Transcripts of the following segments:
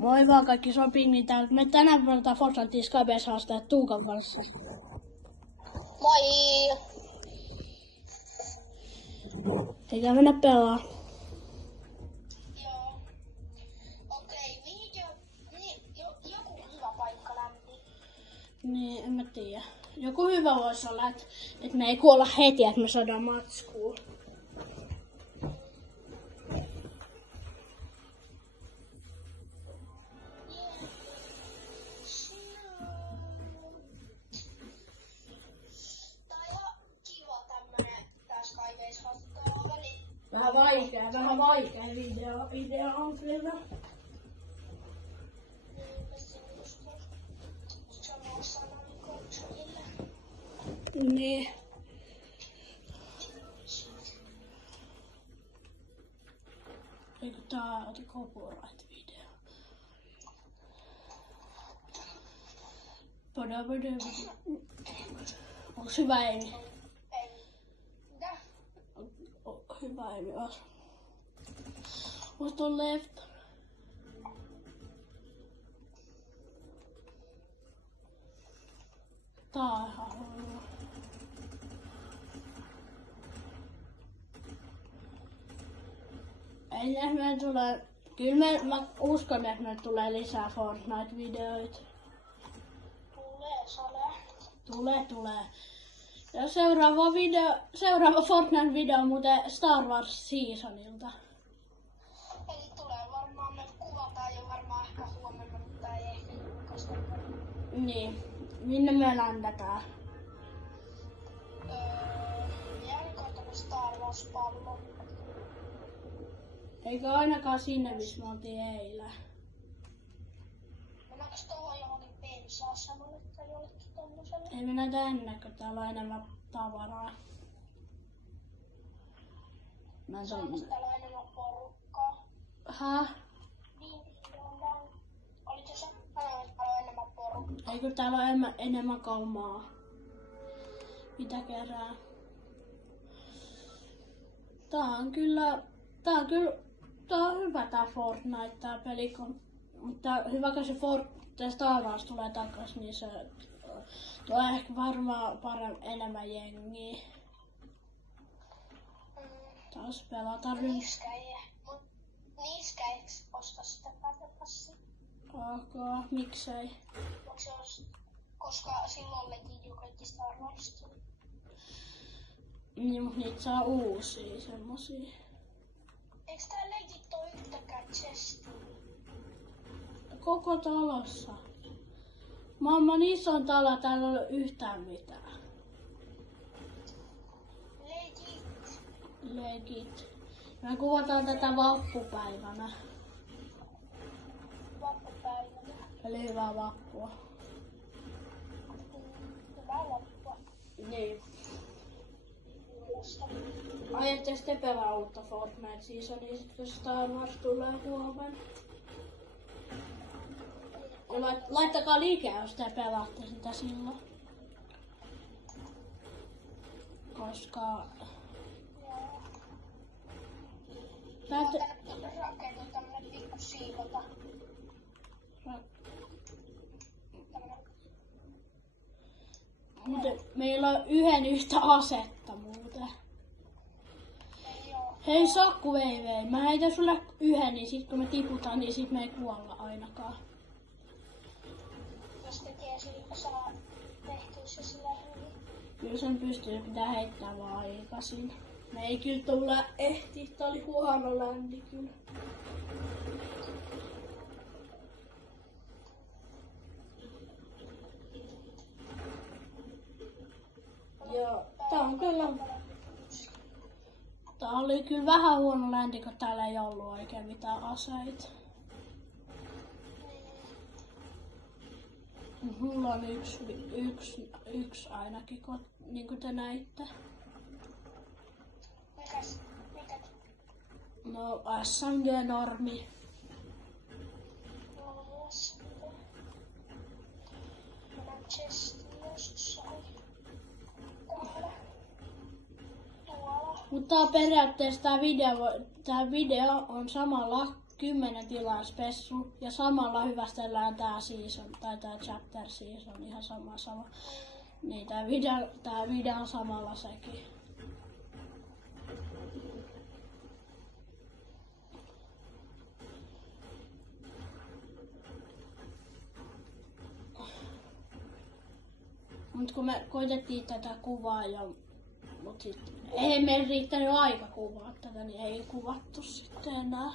Moi vaan kaikki sopii täältä. Me tänään pelataan Fortnite Skybase haasteet Tuukan kanssa. Moi! Eikä mennä pelaa. Joo. Okei, joku hyvä paikka lämpi. Niin, en mä tiedä. Joku hyvä voisi olla, että me ei kuolla heti, että me saadaan matskuun. Vähän vaikea video on kyllä. Niin. Eikö tää oti copyright video? Onks hyvä Eimi? Hyvä Eimi ois. What's the left? Tää on ihan huono. Ei meillä tulee. Kyllä mä uskon, että meillä tulee lisää Fortnite-videoita. Tulee. Ja seuraava Fortnite-video on muuten Star Wars Seasonilta. Eli tulee varmaan, me kuvataan jo varmaan ehkä huomenna, mutta ei ehkä julkaista. Niin. Minne me ländätään? Jäänyt Star Wars-pallon. Eikä ainakaan sinne, missä me oltiin eilen. Mennäänkö tohon johonkin bensa-asemalle tai jollekin tommoselle? Ei mennä tänne, kun täällä on enemmän tavaraa. Onko täällä enemmän porukkaa? Häh? Niin, oliko se sanoa, että täällä on enemmän porukkaa? Eikö täällä ole enemmän kaumaa? Mitä kerää? Tää on hyvä tää Fortnite tää peli, mutta hyvä kun se Star Wars tulee takas, niin se tuo ehkä varmaan enemmän jengiä. Taas pelata Niiskä eiks osta sitä päätöpassia? Ok, miksei? Koska silloin legit jo kaikki Star Warsit. Niin, mut niitä saa uusia semmosia. Eiks tää legit oo yhtäkään chestia? Koko talossa. Maailman isoin talo, täällä ei ole yhtään mitään. Legit. Me kuvataan tätä vappupäivänä. Vappupäivänä. Eli hyvää vappua. Hyvää vappua. Niin. Ajatteko te pelaa uutta Fortnite Seasonia, sit kun Star Wars tulee huomenna? Laittakaa liikeä, jos te pelaatte sitä silloin. Koska... Rakennu tämmönen pikku siivota. Meillä on yhtä asetta muuten. Hei Sakku vei. Mä heitän sulle yhden, niin sit kun me tiputaan, niin sit me ei kuolla ainakaan. Jos tekee sillä, saa tehtyä se sillä hyvin. Kyllä sen pitää heittää vaan aikaisin. Me ei kyllä tulla ehti. Tää oli huono ländi kyllä. Joo, tää oli kyllä vähän huono ländi, kun täällä ei ollut oikein mitään aseita. Mulla on yksi ainakin, niin kuin te näitte. Mikä? No, SMG-normi. Mennään chestiin jossain. Mutta periaatteessa tää video on sama lakki. 10 tilauspessu ja samalla hyvästellään tää season tai tää chapter season ihan sama. Niin tää video on samalla sekin. Mut kun me koitettiin tätä kuvaa mut sit ei meillä riittänyt aika kuvaa tätä, niin ei kuvattu sitten enää.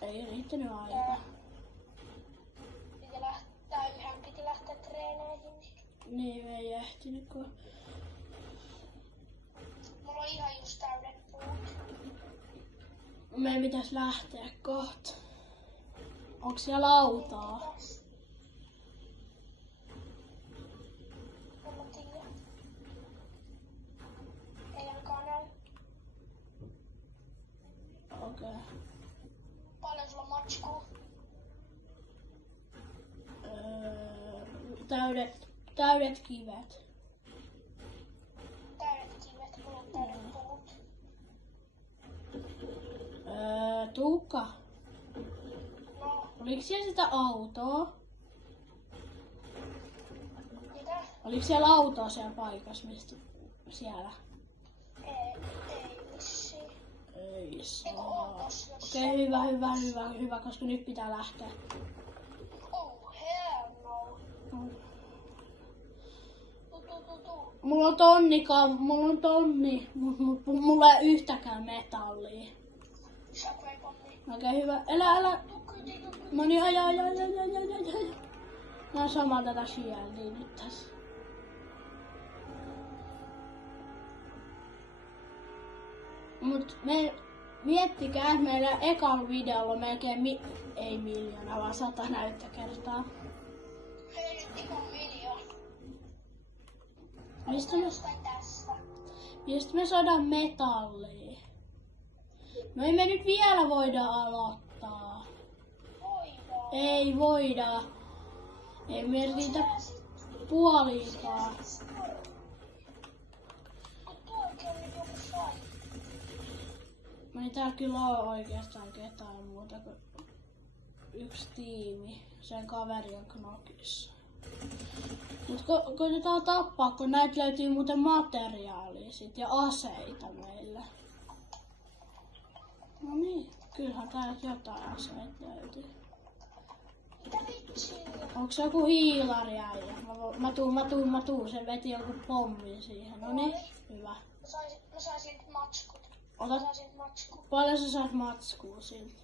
Ei riittänyt aika. Yhden piti lähteä treeneihin. Niin, ei ehtinyt kun... Mulla on ihan just täydet puut. Meidän pitäis lähteä kohta. Onks siellä autoa? En mä tiedä. Ei ainakaan näy. Okei. Paljon sulla on matskua? Täydet kivet. Täydet kivet, mulla on täydet puut. Tuukka, No, oliko siellä sitä autoa? mitä? Oliko siellä autoa siellä paikassa, mistä siellä? Ei vissiin. Ei Eiku saa. on tossa Okei, hyvä, koska nyt pitää lähteä. Oh, hell no. Mulla on tonni, mulla ei yhtäkään metallia. Shockwave-pommi. Okei, hyvä. Älä. No niin, ajaa. Nää samaa tätä shieldia nyt tässä. Mut miettikää, että meillä ekalla videolla on melkein ei miljoona, vaan 100 näyttökertaa. Hei nyt ikon miljoona. Mistä me saadaan metallia? No ei me nyt vielä voida aloittaa. Voidaan. Ei voida. Ei me riitä puoliikaan. No ei täällä kyllä ole oikeastaan ketään muuta kuin yksi tiimi. Sen kaveri on Knokissa. Mut koitetaan tappaa, kun näitä löytyy muuten materiaalia sit ja aseita meillä. No niin, kyllähän täältä jotain aseita löytyy. Mitä vitsiä? Onko se joku hiilari äijä? Mä tuun. Se veti joku pommin siihen. No niin, hyvä. Mä sain siltä matskut. Ota, paljon sä saat matskua siltä?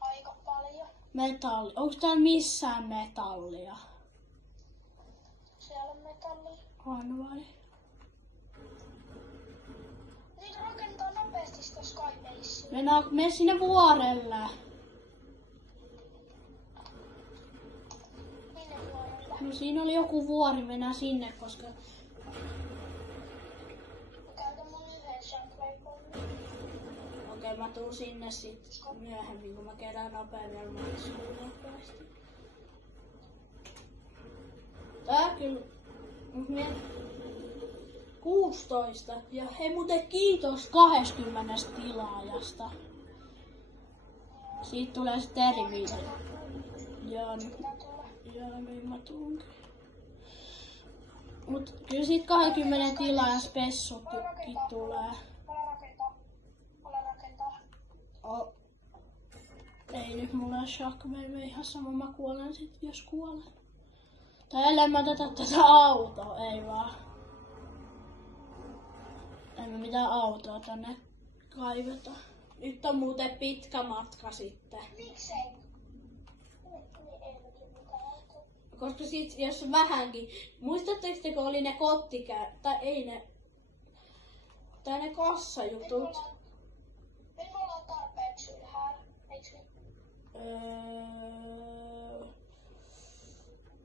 Aika paljon. Metalli. Onko täällä missään metallia? Siellä on metallia. On vai? Niitä rakentaa nopeasti sitä Skybasea. Mene sinne vuorelle. Minne vuorelle? No siinä oli joku vuori, mennään sinne, koska... Mä käytän mun yhden Shockwave-pommin. Okei, mä tuun sinne sit myöhemmin, kun mä kerään nopeammin matskua nopeasti. Tää kyllä... 16. Ja hei muuten kiitos 20 tilaajasta. Siitä tulee sitten eri video. Joo, niin mä tuunkin. Mut kyllä siitä 20 tilaajan spessutkin tulee. Ole rakentaa. Ei nyt mulla ole shockwave, ihan sama, mä kuolen sit jos kuolen. Tai ellei mä tätä autoa, ei vaan. Ei me mitään autoa tänne kaiveta. Nyt on muuten pitkä matka sitten. Miksei? Koska sit jos vähänkin, muistatteko te kun oli ne tai ei ne, tai ne kassajutut? Nyt me ollaan tarpeeksi ylhäällä, eiks niin?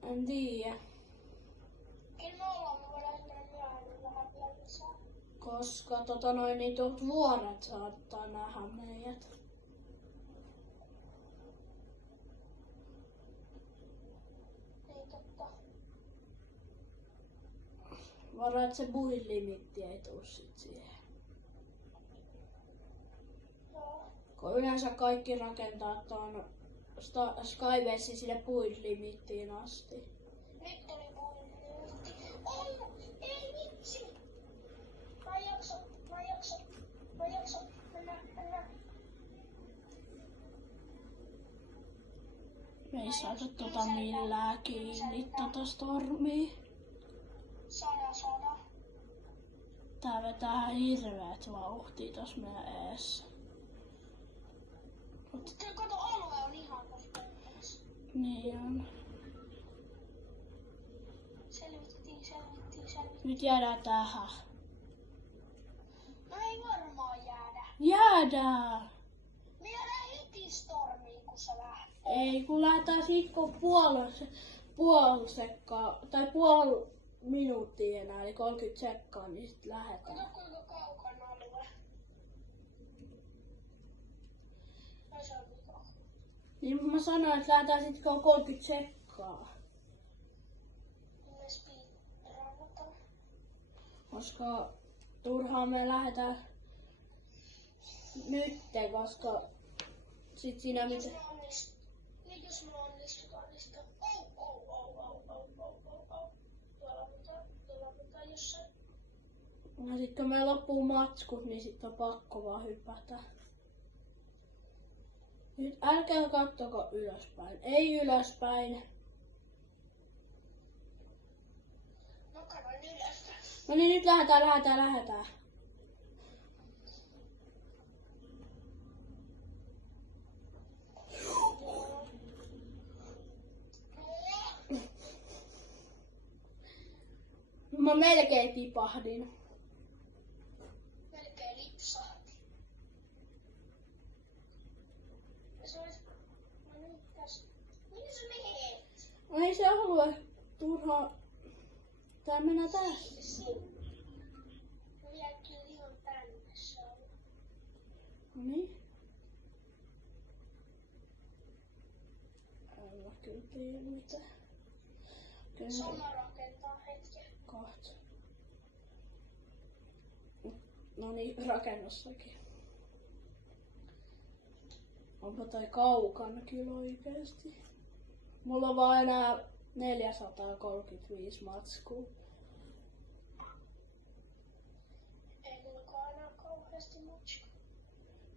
En tiedä. Kyllä me ollaan, me voidaan mennä myöhemmin vähän vielä lisää. Koska niin tuolta vuoret saattaa nähdä meidät. Niin totta. Varo, että se build limitti ei tuu sit siihen. Kun yleensä kaikki rakentaa tuon Skybasen sille puinlimittiin asti. Nyt tuli puinlimitti. On! Ei vitsi! Mä en jaksa. Mennä. Me ei saada millään kiinni stormia. Sada. Tää vetää hirveet vauhtia tossa meidän eessä. Kato, alue on ihan tossa. Niin on. Selvittiin. Nyt jäädään tähän. No ei varmaan jäädä. Jäädään! Me jäädään heti stormiin, kun sä lähdet. Ei, kun lähdetään siitä kun puoli minuuttia enää, eli 30 sekkaa, niin sit lähdetään. Kato kuinka kaukana alue. Ai se on vika. Niin mä sanoin, että lähdetään sit kun on 30 sekkaa. Me speedrunataan. Koska turhaan me lähdetään nytte, koska sit siinä Jos me onnistutaan, niin sitä... Tuolla pitää jossain. ja sit kun me loppuu matskut, niin sit on pakko vaan hypätä. Nyt älkää kattoko ylöspäin. Ei ylöspäin. No katsoin ylöstä. No niin, nyt lähdetään. Mä melkein tipahdin. Melkein lipsahti. Ja se olisi... No nyt tässä. Minne sä menet? No ei se halua turhaa. Tää mennään tästä. Mä jääkin ihan tänne saada. No niin. En mä kyllä tiedä mitään. Sama rakentaa hetken. Kohta. No niin, rakennussakin. Onpa toi kaukana kyllä oikeesti. Mulla on vaan enää 435 matskua. Ei mullakaan enää kauheasti matskua.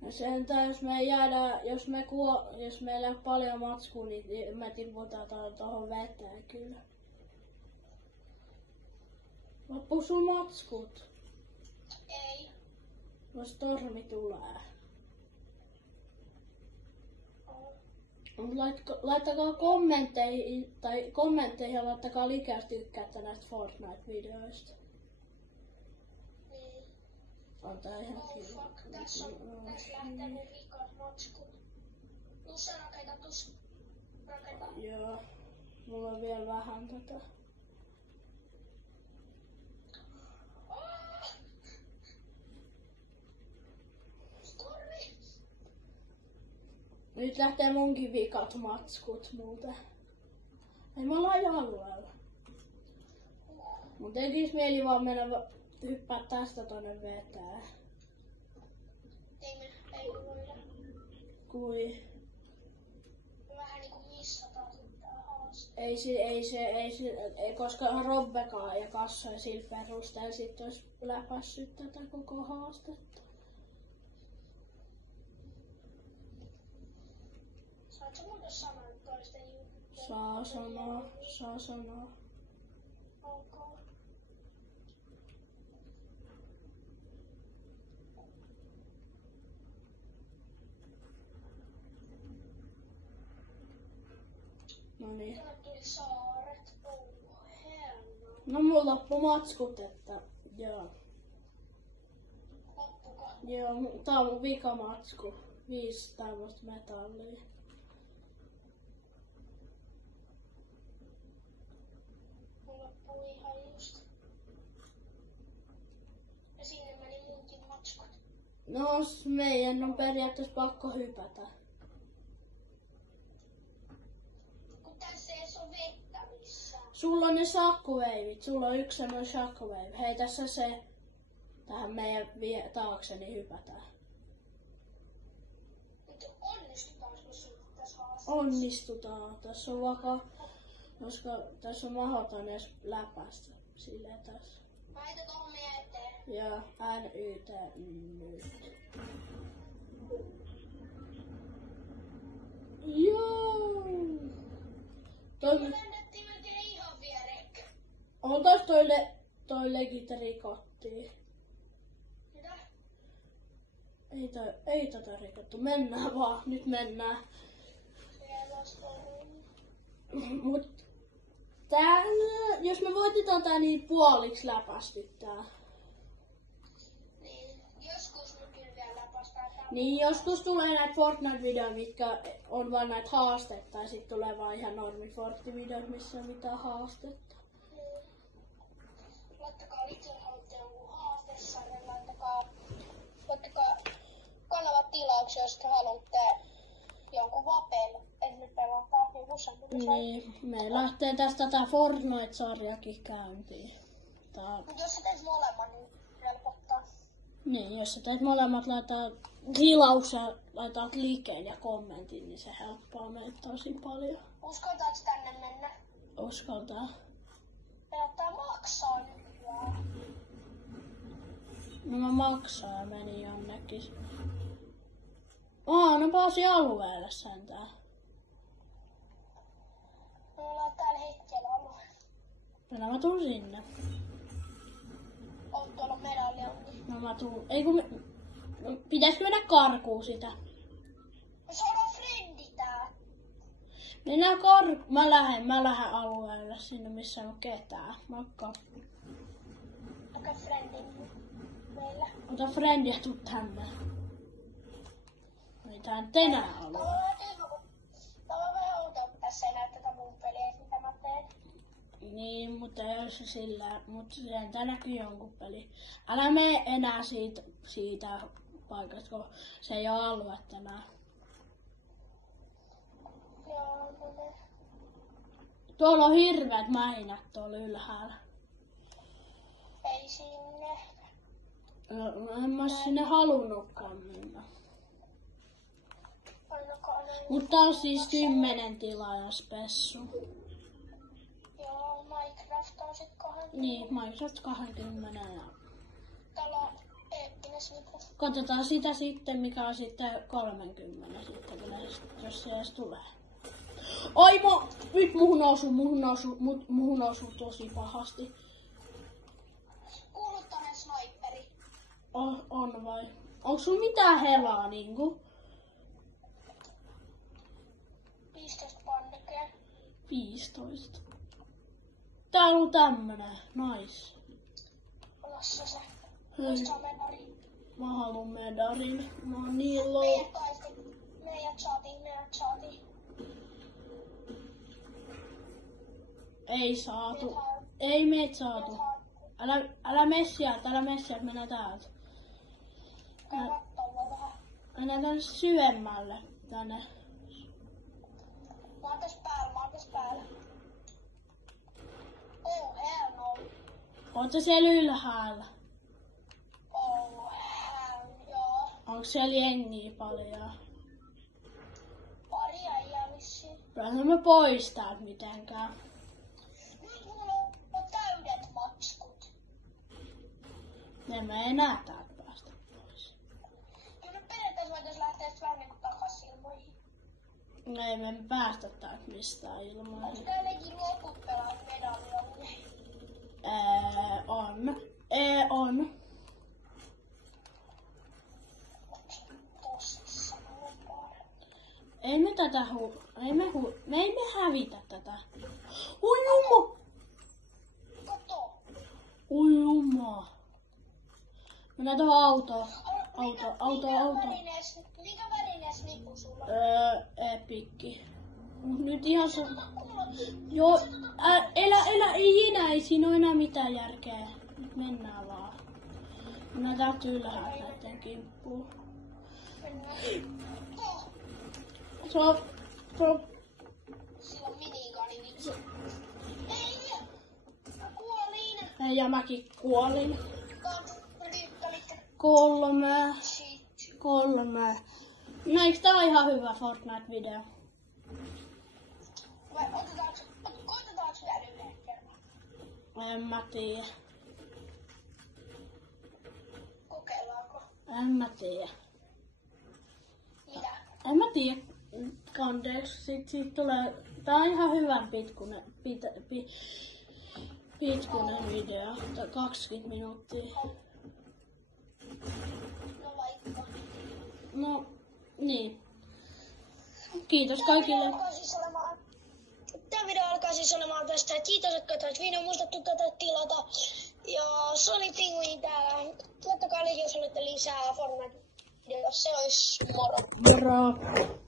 No sentään, jos meillä ei ole paljon matskua, niin me tiputaan tohon veteen kyllä. Loppu sun matskut. Ei. Jos stormi tulee. Laittakaa kommentteihin ja laittakaa liikaa tykkäätte näistä Fortnite-videoista. Niin. On tää ihan Oh kiva. fuck, tässä lähtenyt vikat matskut. Tuossa raketa. Joo. Mulla on vielä vähän tätä. Stormi! Nyt lähtee munkin vikat matskut multa. Ei mä ollaan alueella. Mun tekis mieli vaan mennä hyppää tästä tonne veteen. Ei voida. Kui? Vähän niinku missataan tää haaste. Ei koska Robbekaan ja Kassa ja sillä perusteella sit ois läpässyt tätä koko haastetta. Saatko muuta sanoa toisten juttuja? Saa sanoa. Ok. Noniin. Tänne tuli saaret. Oh, hienoa. No mulla loppu matskut, että joo. Loppuko? Joo, tää on mun vika matsku. 5 tämmöstä metallia. Mulla loppuu ihan just. Ja sinne meni munkin matskut. No meidän on periaatteessa pakko hypätä. Kun tässä ei oo vettä missään. Sulla on ne shockwaveit, sulla on yksi semmonen shockwave. Hei tässä se tähän meidän taakse, niin hypätään. onnistutaan. Tässä on koska tässä on mahdoton edes läpäistä silleen tässä. Mä heitän tohon meidän eteen. Joo, NYT nyt. Joo! Me lennettiin melkein ihan vierekkä. Oltais toi legit rikottiin. Mitä? Ei tota rikottu. Mennään vaan. Nyt mennään. Mut jos me voitetaan tää niin puoliksi läpästyttää. Niin, joskus me kyllä vielä läpästään. Niin, joskus tulee näitä Fortnite-videoita, mitkä on vaan näitä haastetta, tai sit tulee vaan ihan normi Fortnite-videoita, missä on mitään haastetta. Laittakaa itse haluatte jonkun haastesarjan, laittakaa kanavat tilauksia, jos te haluatte jonkun vapen, että me pelataan joku semmoinen. Niin, me lähtee tästä tää Fortnite-sarjakin käyntiin. Mut jos sä teet molemmat, niin helpottaa. Niin, jos sä teet molemmat, laitaat tilaus ja laitaat liikkeen ja kommentin, niin se helppoo meitä tosi paljon. Uskaltaako tänne mennä? Uskaltaa. Kannattaa maksaa nykyään. No mä maksaa ja menin jonnekin. No pääsin alueelle sentään. Me ollaan täällä hetkellä ollut. No mä tuun sinne. On tuolla medaljongi. No mä tuun. Pitäisikö mennä karkuun sitä? Me saadaan frendi tää. Mennään Mä lähden alueelle sinne missä ei oo ketään. Moikka. Ota frendi meillä. Ota frendi ja tuu tänne. Ei tää nyt enää Tää ole. on vähän outoa, kun tässä ei näy tätä mun peliä, mitä mä teen. Niin, mutta jos se sillä, mutta sen näkyy jonkun peli. Älä mene enää siitä paikasta, kun se ei oo aluetta enää. Joo, no ne. Tuolla on hirveät mähinät tuolla ylhäällä. Ei sinne. No, en mä sinne halunnutkaan mennä. Ainakaan ei. Mutta on siis 10 tilaajan spessu. Joo, Minecraft on sit 20. Niin, Minecraft 20. Ja Täällä on eeppinen snipu. katsotaan sitä sitten, mikä on sitten 30 sitten, jos se edes tulee. Oi, nyt muhun osuu tosi pahasti. Kuuluttainen sniperi. On vai? Onko sulla mitään helaa niinku? 15 pannekeen. 15. Tää on ollut tämmönen. Nice. Olassa se. Hei, Muista medali. mä haluun medarin. Mä oon niin Meidät saatiin. Ei saatu. Ei meitä saatu. Älä mene sieltä, mennään täältä. Käy kattoo vähän. Mennään tänne syvemmälle. Tänne. Mä oon tässä päällä. Oh hell no. Ootko siellä ylhäällä? Oh hell joo. Onko siellä jengiä paljon? Pari äijää vissiin. Pääsemme me pois täältä mitenkään. Nyt mulla on täydet matskut. En mä enää täältä päästä pois. Kyllä periaatteessa voitais lähteä sit vähän niinku takas ilmoihin. No ei me päästä täältä mistään ilman. Onks näillekin loput pelaat medaljongia? On. On. Tosissaan lupaan. Ei me tätä me ei me hävitä tätä. Oi jumma! Kato. Oi jumma! Mennään tuohon autoon. Mikä värinen snipu sulla? Epikki. Nyt ihan se... Joo, ei enää, ei siinä ole enää mitään järkeä. Nyt mennään vaan. Mennään täältä ylhäältä näiden kimppuun. Se on... Sillä on minigani vitsi. Ei! Mä kuolin! Ja mäkin kuolin. 2 ryyppälit. 3. Shit. 3. No eikö tää ole ihan hyvä Fortnite-video? Vai koitetaanko vielä yhden kerran? En mä tiedä. Kokeillaanko? En mä tiedä. Mitä? En mä tiedä. Kandeeksi. Siitä tulee... Tää on ihan hyvän pitkunen video. 20 minuuttia. No vaikka. No, niin. Kiitos kaikille. Tämä video alkaa siis olemaan tästä. Kiitos, että katsoit videon. Muistattu tätä tilata. Ja se oli Pinguin täällä. Laittakaa jos olette lisää Fortnite-videossa. Se olisi moro. Moro.